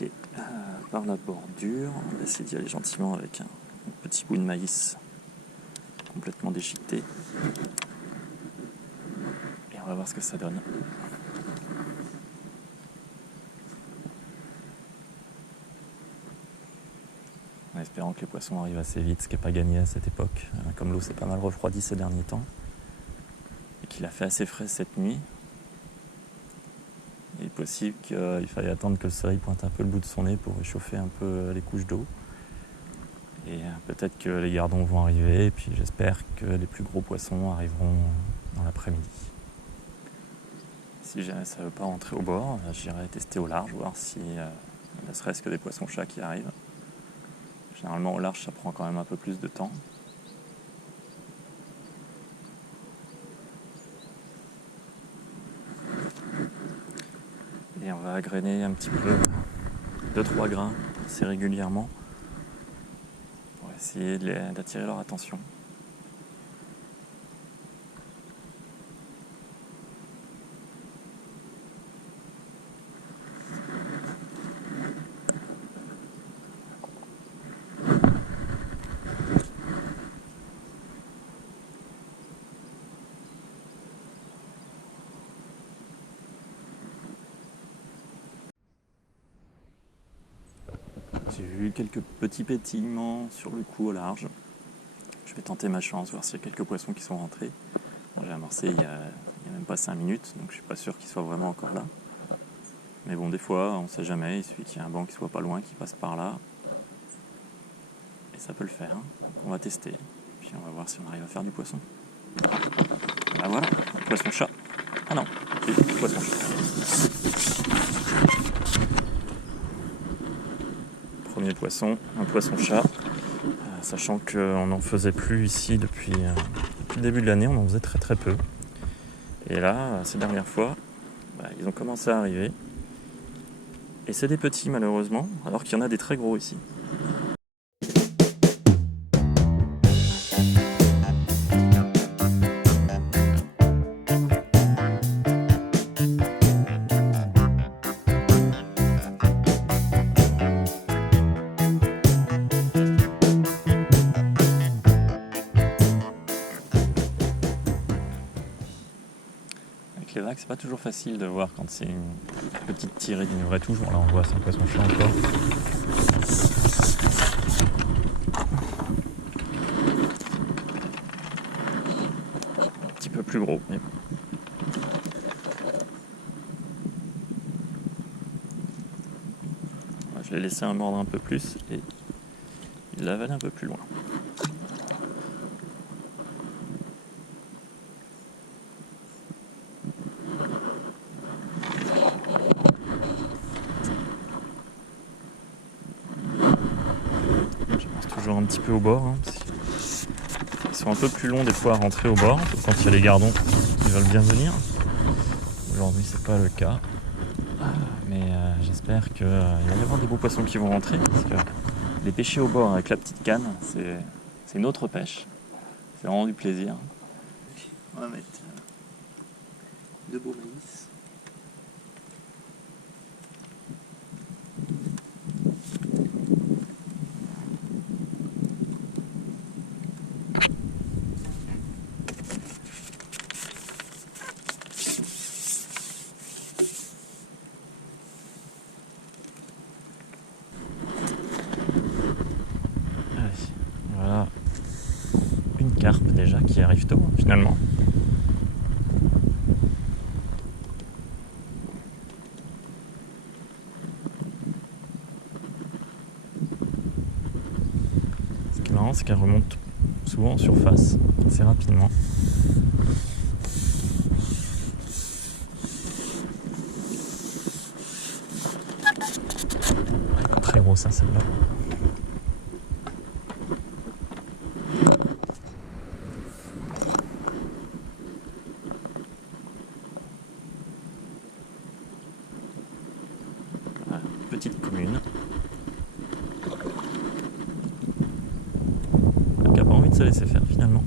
attaquer par la bordure. On va essayer d'y aller gentiment avec un petit bout de maïs complètement déchiqueté. Et on va voir ce que ça donne. En espérant que les poissons arrivent assez vite, ce qui n'est pas gagné à cette époque. Comme l'eau s'est pas mal refroidie ces derniers temps et qu'il a fait assez frais cette nuit, il est possible qu'il faille attendre que le soleil pointe un peu le bout de son nez pour réchauffer un peu les couches d'eau. Et peut-être que les gardons vont arriver, et puis j'espère que les plus gros poissons arriveront dans l'après-midi. Si jamais ça ne veut pas rentrer au bord, j'irai tester au large, voir si ne serait-ce que des poissons-chats qui arrivent. Généralement au large ça prend quand même un peu plus de temps. Et on va agréner un petit peu 2-3 grains assez régulièrement pour essayer d'attirer leur attention. J'ai vu quelques petits pétillements sur le coup au large. Je vais tenter ma chance, voir s'il y a quelques poissons qui sont rentrés. Bon, j'ai amorcé il y a même pas 5 minutes, donc je suis pas sûr qu'ils soient vraiment encore là. Mais bon, des fois, on sait jamais, il suffit qu'il y ait un banc qui soit pas loin, qui passe par là. Et ça peut le faire. Donc on va tester. Puis on va voir si on arrive à faire du poisson. Ah voilà, un poisson-chat. Ah non, c'est du poisson-chat. Premier poisson, un poisson-chat, sachant qu'on n'en faisait plus ici depuis le début de l'année, on en faisait très très peu. Et là, ces dernières fois, ils ont commencé à arriver. Et c'est des petits malheureusement, alors qu'il y en a des très gros ici. Les vagues, c'est pas toujours facile de voir quand c'est une petite tirée d'une vraie touche. Bon, là, on voit, c'est un poisson-chat encore. Un petit peu plus gros, mais je l'ai laissé mordre un peu plus et il l'avale un peu plus loin. Toujours un petit peu au bord, parce qu'ils sont un peu plus longs des fois à rentrer au bord, quand il y a les gardons qui veulent bien venir. Aujourd'hui c'est pas le cas, mais j'espère qu'il va y avoir des beaux poissons qui vont rentrer, parce que les pêcher au bord avec la petite canne, c'est une autre pêche, c'est vraiment du plaisir. On va mettre de beaux maïs. Voilà, une carpe déjà qui arrive tôt finalement. Ce qui est marrant, c'est qu'elle remonte souvent en surface, assez rapidement. Pas très grosse hein, celle-là. Petite commune. Elle n'a pas envie de se laisser faire finalement.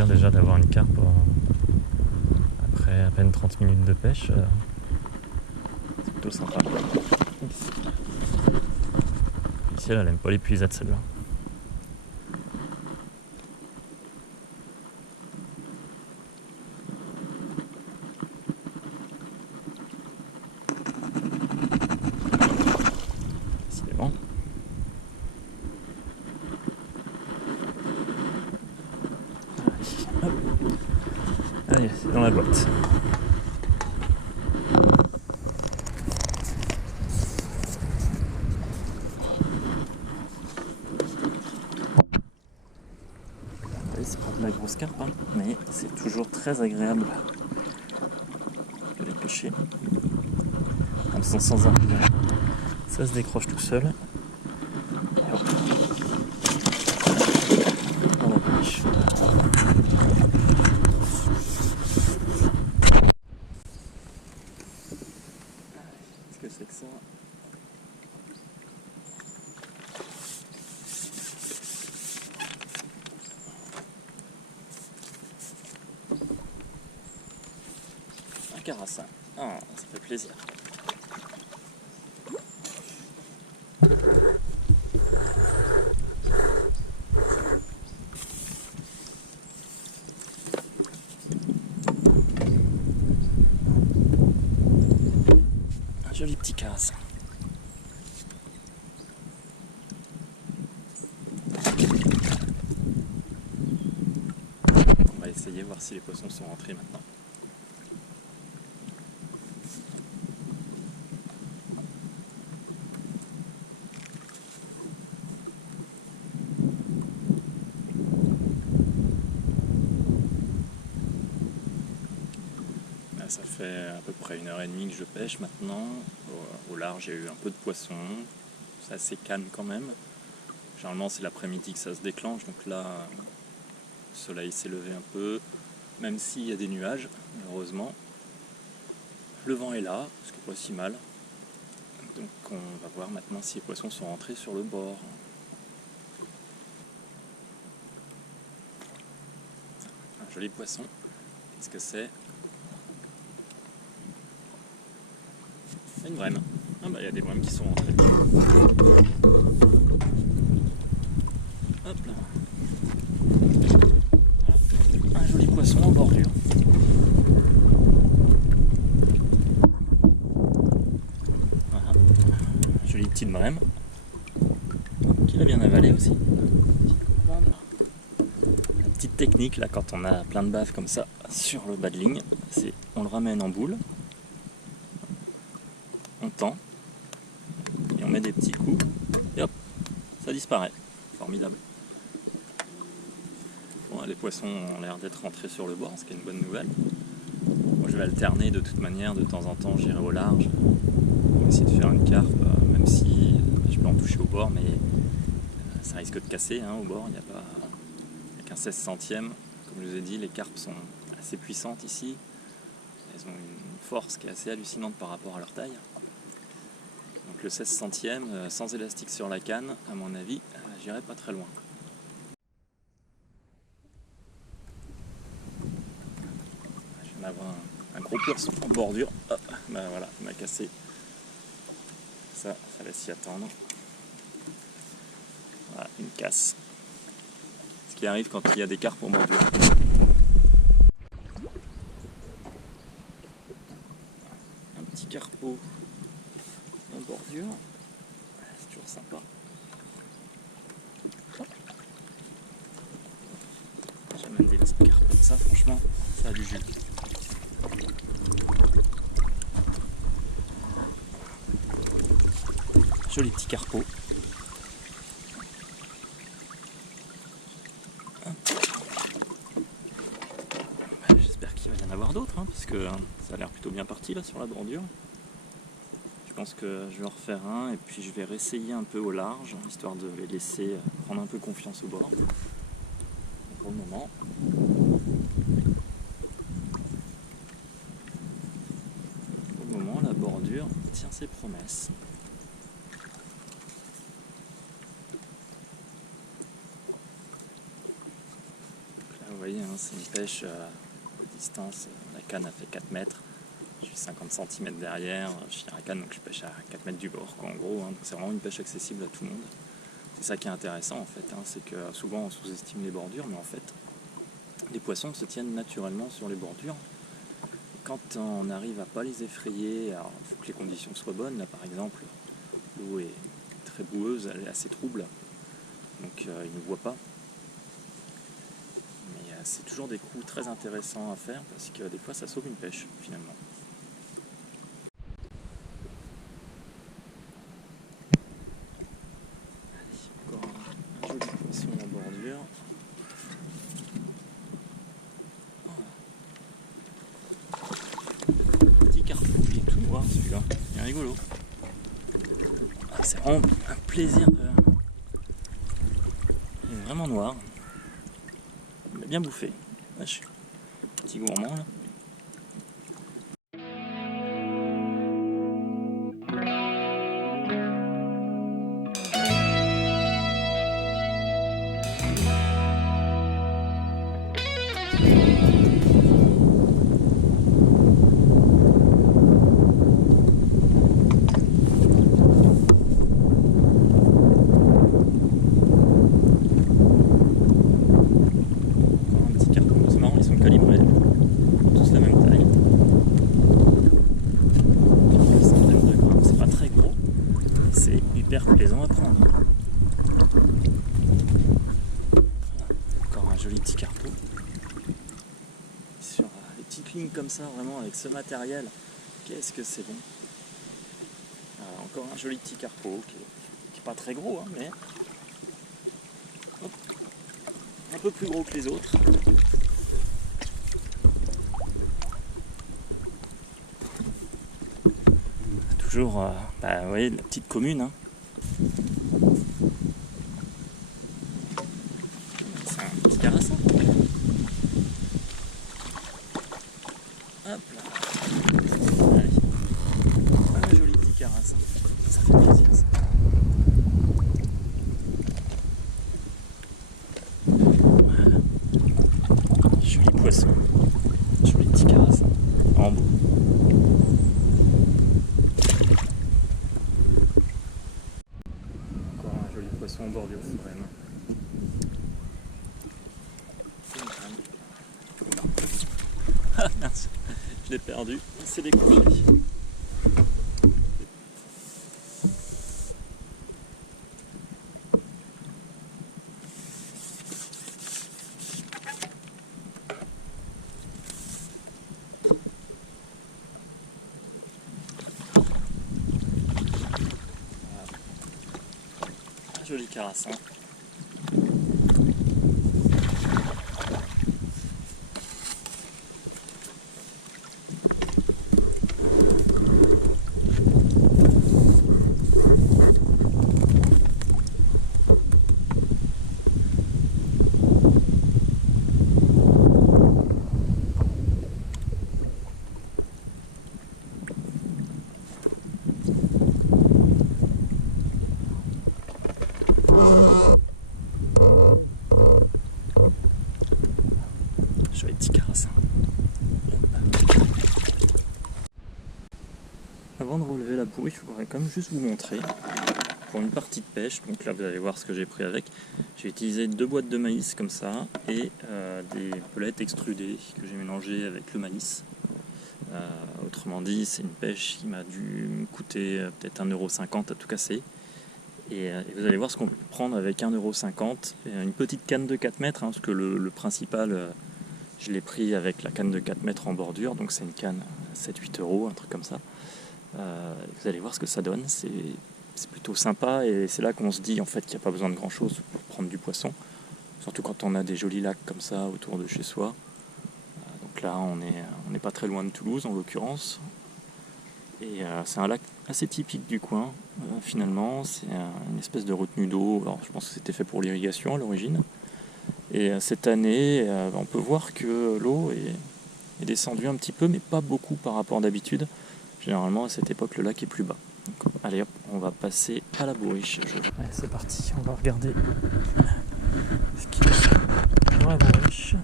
plaisir déjà d'avoir une carpe après à peine 30 minutes de pêche. C'est plutôt sympa. Ici, elle aime pas les puisettes, celle-là. Décidément. Allez, c'est dans la boîte. C'est pas de la grosse carpe, hein, mais c'est toujours très agréable de les pêcher. Elles sont sans arrêt. Ça se décroche tout seul. Et hop. Dans la pêche. Qu'est-ce que c'est que ça? Un carassin. Ah, ça fait plaisir. Un joli petit carassin. On va essayer, voir si les poissons sont rentrés maintenant. Ça fait à peu près 1h30 que je pêche maintenant. Au large, il y a eu un peu de poissons. C'est assez calme quand même. Généralement, c'est l'après-midi que ça se déclenche. Donc là, le soleil s'est levé un peu. Même s'il y a des nuages, heureusement. Le vent est là, ce qui n'est pas si mal. Donc on va voir maintenant si les poissons sont rentrés sur le bord. Un joli poisson. Qu'est-ce que c'est ? Une brème. Ah bah il y a des brèmes qui sont rentrées. Hop là. Voilà. Un joli poisson en bordure. Voilà. Jolie petite brème. Qui l'a bien avalé aussi. La petite technique là quand on a plein de baves comme ça sur le bas de ligne, c'est on le ramène en boule. On tend et on met des petits coups et hop, ça disparaît. Formidable. Bon, les poissons ont l'air d'être rentrés sur le bord, ce qui est une bonne nouvelle. Moi je vais alterner de toute manière, de temps en temps j'irai au large pour essayer de faire une carpe, même si je peux en toucher au bord, mais ça risque de casser au bord, il n'y a qu'un 16 centièmes. Comme je vous ai dit, les carpes sont assez puissantes ici. Elles ont une force qui est assez hallucinante par rapport à leur taille. Donc le 16 centièmes, sans élastique sur la canne, à mon avis, j'irai pas très loin. Je viens d'avoir un gros poisson en bordure. Ah, bah voilà, il m'a cassé. Ça laisse s'y attendre. Voilà, une casse. Ce qui arrive quand il y a des carpes en bordure. Un petit carpeau en bordure. C'est toujours sympa. J'amène des petites carpes comme ça, franchement, ça a du jus. Joli petit carpeau. J'espère qu'il va y en avoir d'autres, parce que ça a l'air plutôt bien parti là sur la bordure. Je pense que je vais en refaire un et puis je vais réessayer un peu au large, histoire de les laisser prendre un peu confiance au bord. Pour le moment, la bordure tient ses promesses. Là voyez, hein, c'est une pêche de distance. La canne a fait 4 mètres. Je suis 50 cm derrière. Je tire la canne, donc je pêche à 4 mètres du bord, quoi, en gros. Hein. Donc c'est vraiment une pêche accessible à tout le monde. C'est ça qui est intéressant, en fait. Hein, c'est que souvent on sous-estime les bordures, mais en fait, les poissons se tiennent naturellement sur les bordures. Quand on arrive à pas les effrayer, alors il faut que les conditions soient bonnes. Là, par exemple, l'eau est très boueuse, elle est assez trouble, donc ils ne voient pas. Mais c'est toujours des coups très intéressants à faire parce que des fois ça sauve une pêche finalement. Allez, encore un joli poisson en bordure. Petit carrefour, il est tout noir celui-là, il est rigolo. Ah, c'est vraiment un plaisir de... Il est vraiment noir. Il m'a bien bouffé. Wesh. Petit gourmand là. Plaisant à prendre. Encore un joli petit carpeau. Sur les petites lignes comme ça, vraiment avec ce matériel, qu'est-ce que c'est bon. Encore un joli petit carpeau qui est pas très gros, hein, mais hop, un peu plus gros que les autres. Toujours, vous voyez, la petite commune. Hein. C'est un petit carassin. Hop là. Allez. Un joli petit carassin. Ça fait plaisir ça. Voilà. Joli poisson. Joli petit carassin. En beau. En bordure quand même. Ah mince, je l'ai perdu, il s'est découché. Joli carassin. Joli petit carassin. Avant de relever la bourriche, je voudrais quand même juste vous montrer pour une partie de pêche. Donc là vous allez voir ce que j'ai pris avec. J'ai utilisé 2 boîtes de maïs comme ça et des pelettes extrudées que j'ai mélangées avec le maïs. Autrement dit, c'est une pêche qui m'a dû me coûter peut-être 1,50€ à tout casser. Et vous allez voir ce qu'on peut prendre avec 1,50€. Une petite canne de 4 mètres, hein, parce que le principal, je l'ai pris avec la canne de 4 mètres en bordure, donc c'est une canne à 7-8€, un truc comme ça. Vous allez voir ce que ça donne, c'est plutôt sympa et c'est là qu'on se dit en fait qu'il n'y a pas besoin de grand chose pour prendre du poisson, surtout quand on a des jolis lacs comme ça autour de chez soi. Donc là on n'est pas très loin de Toulouse en l'occurrence. Et c'est un lac assez typique du coin, finalement. C'est une espèce de retenue d'eau. Alors, je pense que c'était fait pour l'irrigation à l'origine. Et cette année, on peut voir que l'eau est descendue un petit peu, mais pas beaucoup par rapport à d'habitude. Généralement, à cette époque, le lac est plus bas. Donc, allez hop, on va passer à la bourriche. Allez, c'est parti, on va regarder ce qu'il y a dans la bourriche.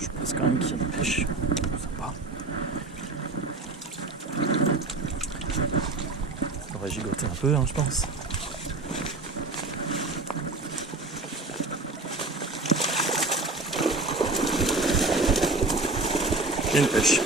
Je pense quand même qu'il y a une pêche. Sympa. On va gigoter un peu, hein, je pense. Il y a une pêche.